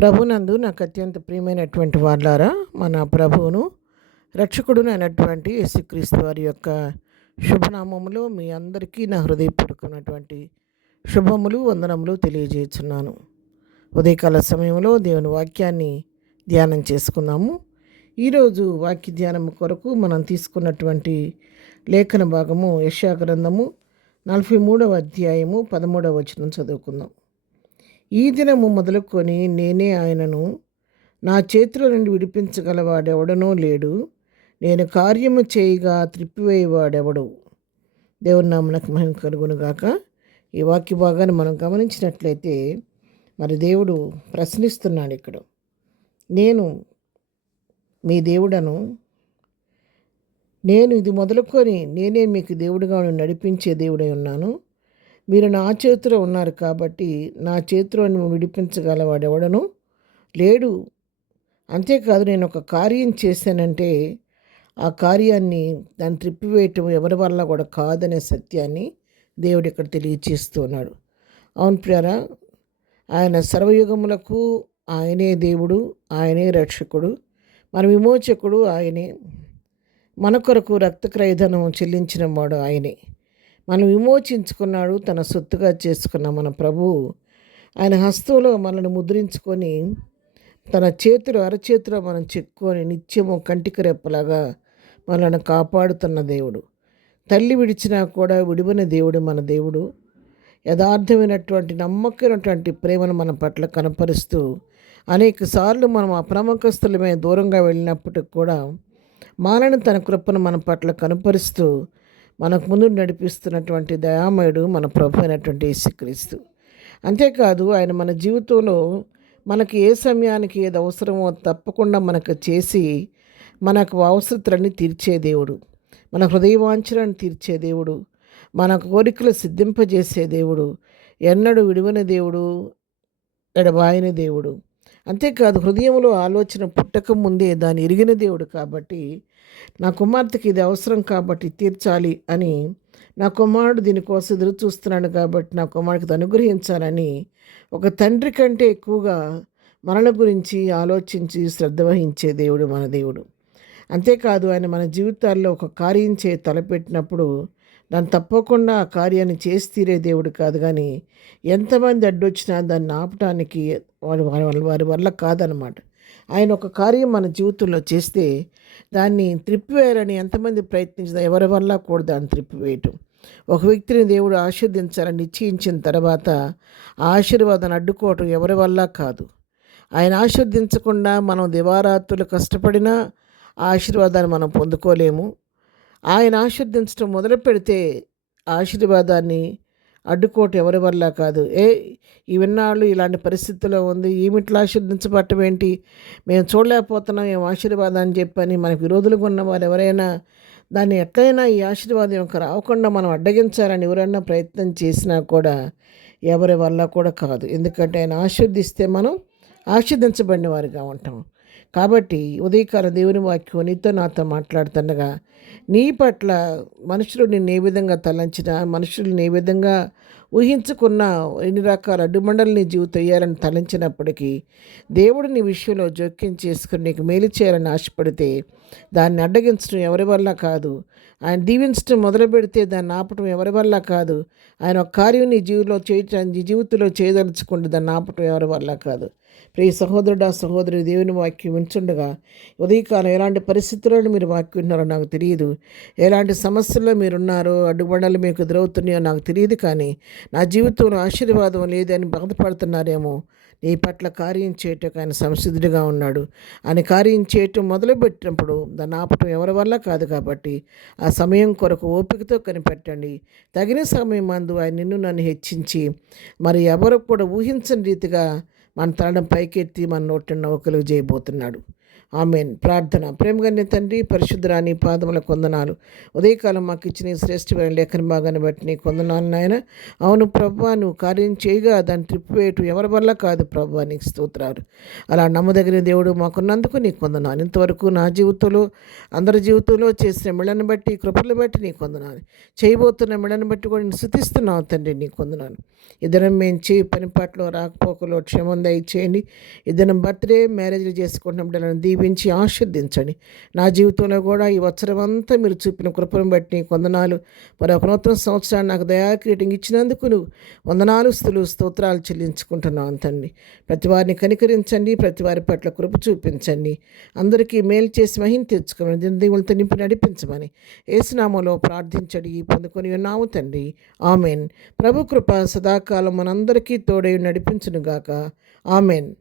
ప్రభునందు నాకు అత్యంత ప్రియమైనటువంటి వాళ్ళారా, మన ప్రభువును రక్షకుడును అయినటువంటి యేసుక్రీస్తు వారి యొక్క శుభనామములో మీ అందరికీ నా హృదయపూర్వకమైనటువంటి శుభములు వందనములు తెలియజేస్తున్నాను. ఉదయకాల సమయంలో దేవుని వాక్యాన్ని ధ్యానం చేసుకుందాము. ఈరోజు వాక్య ధ్యానం కొరకు మనం తీసుకున్నటువంటి లేఖన భాగము యెషయా గ్రంథము 43వ అధ్యాయము 13వ వచనం చదువుకుందాం. ఈ దినము మొదలుకొని నేనే ఆయనను, నా చేతిలో నుండి విడిపించగలవాడెవడనో లేడు, నేను కార్యము చేయగా త్రిప్పివేయవాడెవడు. దేవుని నామమునకు మహిమ కలుగునుగాక. ఈ వాక్య భాగాన్ని మనం గమనించినట్లయితే మరి దేవుడు ప్రశ్నిస్తున్నాడు ఇక్కడ. నేను మీ దేవుడను, నేను ఇది మొదలుకొని నేనే మీకు దేవుడిగా నడిపించే దేవుడై ఉన్నాను. మీరు నా చేతిలో ఉన్నారు కాబట్టి నా చేతిలో విడిపించగలవాడెవడను లేడు. అంతేకాదు, నేను ఒక కార్యం చేశానంటే ఆ కార్యాన్ని దాన్ని త్రిప్పివేయటం ఎవరి వల్ల కూడా కాదనే సత్యాన్ని దేవుడు ఇక్కడ తెలియచేస్తున్నాడు. అవును ప్రియరా, ఆయన సర్వయుగములకు ఆయనే దేవుడు, ఆయనే రక్షకుడు, మన విమోచకుడు ఆయనే. మన కొరకు రక్తక్రయధనం చెల్లించిన వాడు ఆయనే. మనం విమోచించుకున్నాడు, తన సొత్తుగా చేసుకున్న మన ప్రభువు ఆయన హస్తంలో మనల్ని ముద్రించుకొని తన చేతులు అరచేతిలో మనం చెక్కుకొని నిత్యము కంటికి రెప్పలాగా మనల్ని కాపాడుతున్న దేవుడు. తల్లి విడిచినా కూడా విడివని దేవుడు మన దేవుడు. యథార్థమైనటువంటి నమ్మకమైనటువంటి ప్రేమను మన పట్ల కనపరుస్తూ అనేక సార్లు మనం అప్రమకస్తులమే దూరంగా వెళ్ళినప్పటికి కూడా మానని తన కృపను మన పట్ల కనపరుస్తూ మనకు ముందు నడిపిస్తున్నటువంటి దయామయుడు మన ప్రభు అయినటువంటి యేసుక్రీస్తు. అంతేకాదు, ఆయన మన జీవితంలో మనకి ఏ సమయానికి ఏది అవసరమో తప్పకుండా మనకు చేసి మనకు అవసరతలన్నీ తీర్చే దేవుడు, మన హృదయవాంఛలను తీర్చే దేవుడు, మన కోరికలు సిద్ధింపజేసే దేవుడు, ఎన్నడూ విడివని దేవుడు, ఎడబాయని దేవుడు. అంతేకాదు, హృదయంలో ఆలోచన పుట్టక ముందే దాన్ని ఎరిగిన దేవుడు. కాబట్టి నా కుమార్తెకి ఇది అవసరం కాబట్టి తీర్చాలి అని, నా కుమారుడు దీనికోసం ఎదురు చూస్తున్నాడు కాబట్టి నా కుమారుడికి అనుగ్రహించాలని ఒక తండ్రి కంటే ఎక్కువగా మనల గురించి ఆలోచించి శ్రద్ధ వహించే దేవుడు మన దేవుడు. అంతేకాదు, ఆయన మన జీవితాల్లో ఒక కార్యం తలపెట్టినప్పుడు దాన్ని తప్పకుండా ఆ కార్యాన్ని చేసి తీరే దేవుడు కాదు. కానీ ఎంతమంది అడ్డొచ్చినా దాన్ని ఆపటానికి వారి వల్ల కాదనమాట. ఆయన ఒక కార్యం మన జీవితంలో చేస్తే దాన్ని త్రిప్పివేయాలని ఎంతమంది ప్రయత్నించినా ఎవరి వల్ల కూడా దాన్ని త్రిప్పివేయటం. ఒక వ్యక్తిని దేవుడు ఆశీర్వదించాలని నిశ్చయించిన తర్వాత ఆ ఆశీర్వాదాన్ని అడ్డుకోవటం ఎవరి వల్ల కాదు. ఆయన ఆశీర్వదించకుండా మనం దివారాత్రులు కష్టపడినా ఆ ఆశీర్వాదాన్ని మనం పొందుకోలేము. ఆయన ఆశీర్వదించడం మొదలు పెడితే ఆశీర్వాదాన్ని అడ్డుకోవటం ఎవరి వల్ల కాదు. ఈ విన్నాళ్ళు ఇలాంటి పరిస్థితుల్లో ఉంది, ఏమిట్లా ఆశీర్వదించబట్టం ఏంటి, మేము చూడలేకపోతున్నాం ఏం ఆశీర్వాదాన్ని చెప్పని మనకు విరోధులుగా ఉన్నవారు ఎవరైనా దాన్ని ఎట్లయినా ఈ ఆశీర్వాదం యొక్క రాకుండా మనం అడ్డగించాలని ఎవరైనా ప్రయత్నం చేసినా కూడా ఎవరి వల్ల కూడా కాదు. ఎందుకంటే ఆయన ఆశీర్దిస్తే మనం ఆశీర్దించబడిన వారిగా ఉంటాం. కాబట్టి ఉదయకాల దేవుని వాక్యం నీతో నాతో మాట్లాడుతుండగా నీ పట్ల మనుషులు నిన్ను ఏ విధంగా తలంచినా, మనుషులు ఏ విధంగా ఊహించుకున్న ఎన్ని రకాల అడ్డుమండలు నీ జీవితం వేయాలని తలంచినప్పటికీ దేవుడు నీ విషయంలో జోక్యం చేసుకుని నీకు మేలు చేయాలని ఆశపడితే దాన్ని అడ్డగించడం ఎవరి వల్ల కాదు. ఆయన దీవించడం మొదలు పెడితే దాన్ని ఆపటం ఎవరి వల్ల కాదు. ఆయన ఒక కార్యం నీ జీవితంలో చేయదలుచుకుంటే దాన్ని ఆపటం ఎవరి వల్ల కాదు. ప్రియ సహోదరుడా సహోదరి, దేవుని వాక్యం వింటుండగా ఉదయకాలం ఎలాంటి పరిస్థితుల్లో మీరు వాక్యం విన్నారో నాకు తెలియదు, ఎలాంటి సమస్యల్లో మీరున్నారో, అడ్డుబండలు మీకు ఎదురవుతున్నాయో నాకు తెలియదు. కానీ నా జీవితంలో ఆశీర్వాదం లేదని బాధపడుతున్నారేమో. నీ పట్ల కార్యం చేయటం ఆయన సంసిద్ధుడిగా ఉన్నాడు. ఆయన కార్యం చేయటం మొదలుపెట్టినప్పుడు దాన్ని ఆపటం ఎవరి వల్ల కాదు. కాబట్టి ఆ సమయం కొరకు ఓపికతో కనిపెట్టండి. తగిన సమయం మందు ఆయన నిన్ను నన్ను హెచ్చించి మరి ఎవరు కూడా ఊహించని రీతిగా మన తలడం పైకెత్తి మన నోటిని నౌకలు చేయబోతున్నాడు. ఆమెన్. ప్రార్థన. ప్రేమగన్న తండ్రి, పరిశుద్ధుడా నీ పాదములకు వందనాలు. ఉదయకాలం మాకు ఇచ్చిన ఈ శ్రేష్టమైన లేఖన భాగాన్ని బట్టి నీకు వందనాలు నాయన. అవును ప్రభువా, నువ్వు కార్యం చేయగా దాన్ని త్రిప్పివేయటం ఎవరి వల్ల కాదు ప్రభువా, నీకు స్తోత్రాలు. అలా నమ్మదగిన దేవుడు మాకున్నందుకు నీకు వందనాలు. ఇంతవరకు నా జీవితంలో, అందరి జీవితంలో చేసిన మిళ్ళని బట్టి, కృపలను బట్టి నీకు వందనాలు. చేయబోతున్న మిళ్ళని బట్టి కూడా నేను స్తుతిస్తున్నావు తండ్రి, నీకు వందనాలు. ఇద్దరం మేము చేయి పనిపాట్లో రాకపోకలో క్షేమం దయచేయండి. ఇద్దరం బర్త్డే మ్యారేజ్లు చేసుకుంటున్న బిడ్డలను దీవించి ఆశీర్దించండి. నా జీవితంలో కూడా ఈ వత్సరం అంతా మీరు చూపిన కృపను బట్టి నీకు వందనాలు. మరి ఒక నూతన సంవత్సరాన్ని నాకు దయాక్రీటింగ్ ఇచ్చినందుకు నువ్వు వందనాలు స్తోత్రాలు చెల్లించుకుంటున్నాను తండ్రి. ప్రతి వారిని కనికరించండి, ప్రతి వారి పట్ల కృప చూపించండి. అందరికీ మేలు చేసి మహిమ తెచ్చుకోమని, దేవులతో నింపి నడిపించమని యేసునామములో ప్రార్థించడి పొందుకొని ఉన్నాము తండ్రి. ఆమెన్. ప్రభు కృప సదాకాలం మనందరికీ తోడై నడిపించునుగాక. ఆమెన్.